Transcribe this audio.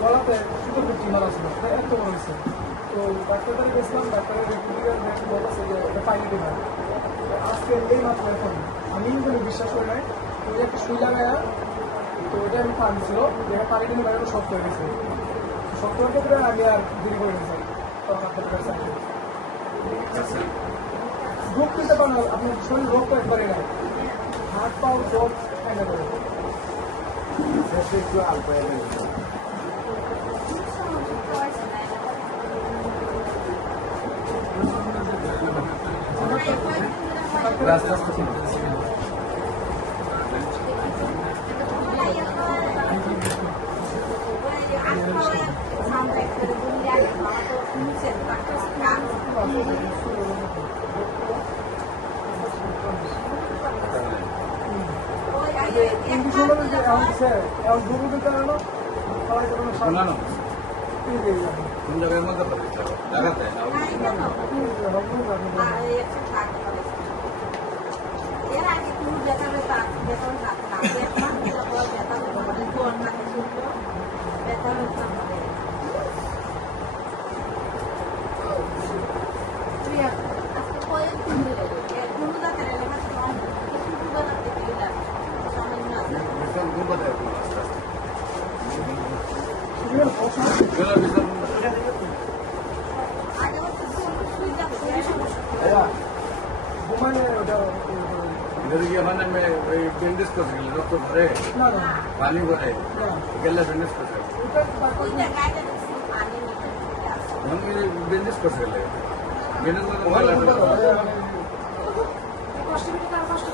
গলাতে সুতো করছি মারা ছিল, এত বড় হয়েছে। তো ডাক্তারের গেছিলাম, ডাক্তারের বলতেছে যে এটা পাইনি না। আজকে এই মাত্র এখন আমি কোনো বিশ্বাস করি নাই। তো একটা সুই লাগায়া, তো এটা আমি পানি ছিল, যেটা পানি কিন্তু বাইরে শক্ত হয়ে গেছে। শক্ত হওয়ার ক্ষেত্রে আমি আর দেরি করে গেছি, তখন আপনাদের কাছে আসি। রোগ কিনতে পারেন, আপনার শরীর রোগ তো একবারে নাই, হাত পাও রোগ এনে করে। একটু অল্প রাস্তা শোনানো কোন জায়গার মধ্যে লাগাতে এর আগে কোন বেতন বেতন বেন্ডেজ করছে রক্ত ভরে পানি ভরে গেলে বেন্ডেজ করছে বেন্ডেজ করছে গেলে বেন্ডেজ কষ্ট